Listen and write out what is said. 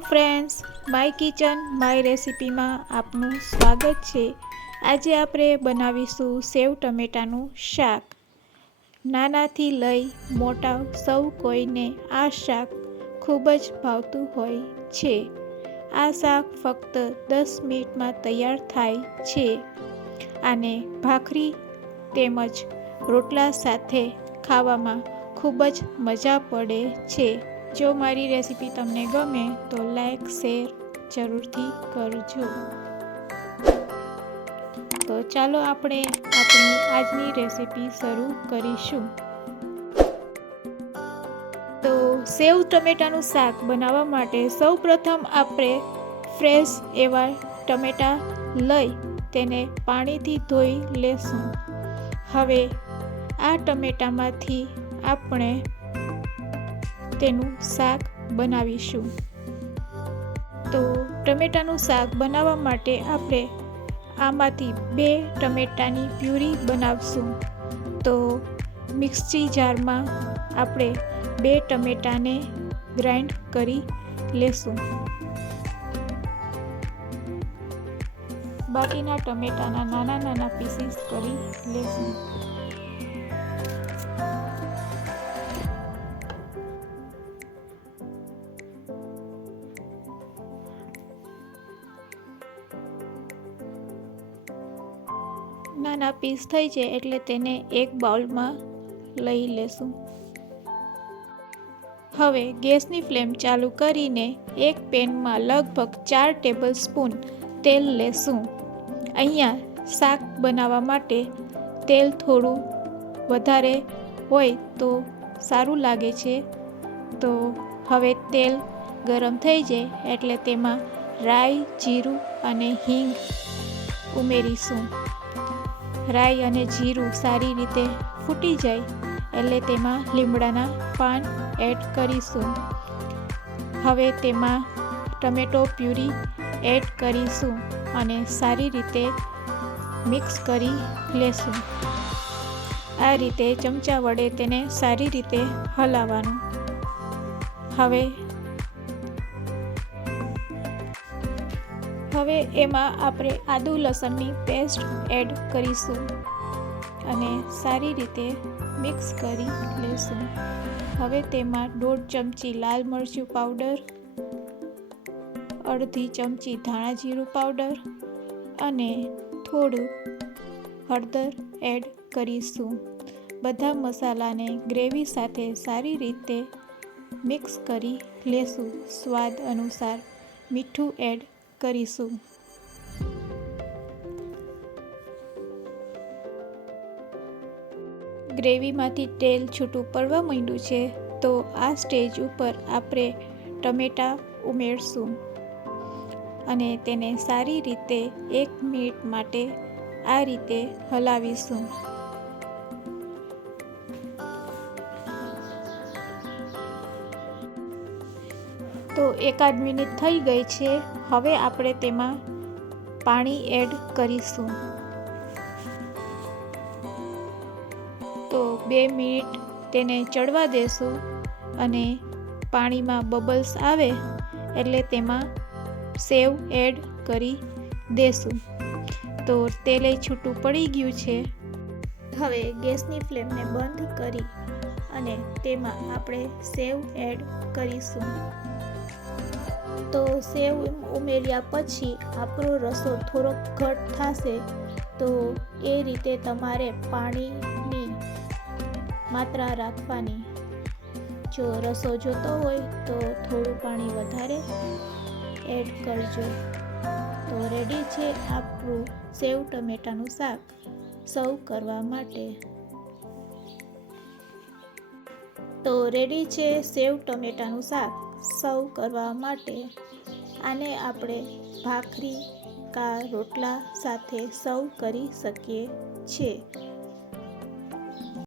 Friends, my kitchen my રેસિપીમાં આપનું સ્વાગત છે। આજે આપણે બનાવીશું સેવ ટમેટાનું શાક। નાનાથી લઈ મોટા સૌ કોઈને આ શાક ખૂબ જ ભાવતું હોય છે। આ શાક ફક્ત 10 મિનિટમાં તૈયાર થાય છે। આને ભાખરી તેમજ રોટલા સાથે ખાવામાં ખૂબ જ મજા પડે છે। જો મારી રેસિપી તમને ગમે તો લાઈક શેર જરૂરથી કરજો। તો ચાલો આપણે આપણી આજની રેસિપી શરૂ કરીશું। તો સેવ ટમેટાનું શાક બનાવવા માટે સૌપ્રથમ આપણે ફ્રેશ એવા ટમેટા લઈ તેને પાણીથી ધોઈ લેશું। હવે આ ટમેટામાંથી આપણે તેનું શાક બનાવીશું। તો ટમેટાનું શાક બનાવવા માટે આપણે આમાંથી 2 ટમેટાની પ્યુરી બનાવશું। તો મિક્સી જારમાં આપણે 2 ટમેટાને ગ્રાઇન્ડ કરી લેશું। બાકીના ટમેટાના નાના નાના પીસીસ કરી લેશું। નાના પીસ થઈ જાય એટલે તેને એક બાઉલમાં લઈ લેશું। હવે ગેસની ફ્લેમ ચાલુ કરીને એક પેનમાં લગભગ 4 ટેબલ સ્પૂન તેલ લેશું। અહીંયા શાક બનાવવા માટે તેલ થોડું વધારે હોય તો સારું લાગે છે। તો હવે તેલ ગરમ થઈ જાય એટલે તેમાં રાઈ, જીરું અને હિંગ ઉમેરીશું। રાઈ અને જીરું સારી રીતે ફૂટી જાય એટલે તેમાં લીમડાના પાન એડ કરીશું। હવે તેમાં ટમેટો પ્યુરી એડ કરીશું અને સારી રીતે મિક્સ કરી લેશું। આ રીતે ચમચા વડે તેને સારી રીતે હલાવવાનું। હવે એમાં આપણે આદુ લસણની પેસ્ટ એડ કરીશું અને સારી રીતે મિક્સ કરી લેશું। હવે તેમાં 1/2 ચમચી લાલ મરચું પાવડર, અડધી ચમચી ધાણા જીરું પાવડર અને થોડું હળદર એડ કરીશું। બધા મસાલાને ગ્રેવી સાથે સારી રીતે મિક્સ કરી લેશું। સ્વાદ અનુસાર મીઠું એડ કરીશું। ગ્રેવીમાંથી તેલ છૂટું પડવા માંડ્યું છે તો આ સ્ટેજ ઉપર આપણે ટમેટા ઉમેરશું અને તેને સારી રીતે 1 મિનિટ માટે આ રીતે હલાવીશું। તો 1 મિનિટ થઈ ગઈ છે। હવે આપણે તેમાં પાણી એડ કરીશું। તો 2 મિનિટ તેને ચડવા દેશું અને પાણીમાં બબલ્સ આવે એટલે તેમાં સેવ એડ કરી દેશું। તો તેલે છૂટું પડી ગયું છે। હવે ગેસની ફ્લેમને બંધ કરી અને તેમાં આપણે સેવ એડ કરીશું। તો સેવ ઉમેર્યા પછી આપણો રસો થોડોક ઘટ થશે તો એ રીતે તમારે પાણીની માત્રા રાખવાની। જો રસો જોતો હોય તો થોડું પાણી વધારે એડ કરજો। તો રેડી છે આપણું સેવ ટમેટાનું શાક સર્વ કરવા માટે। તો રેડી છે સેવ ટમેટાનું શાક સર્વ કરવા માટે। આને આપણે ભાખરી કા રોટલા સાથે સર્વ કરી શકીએ છીએ।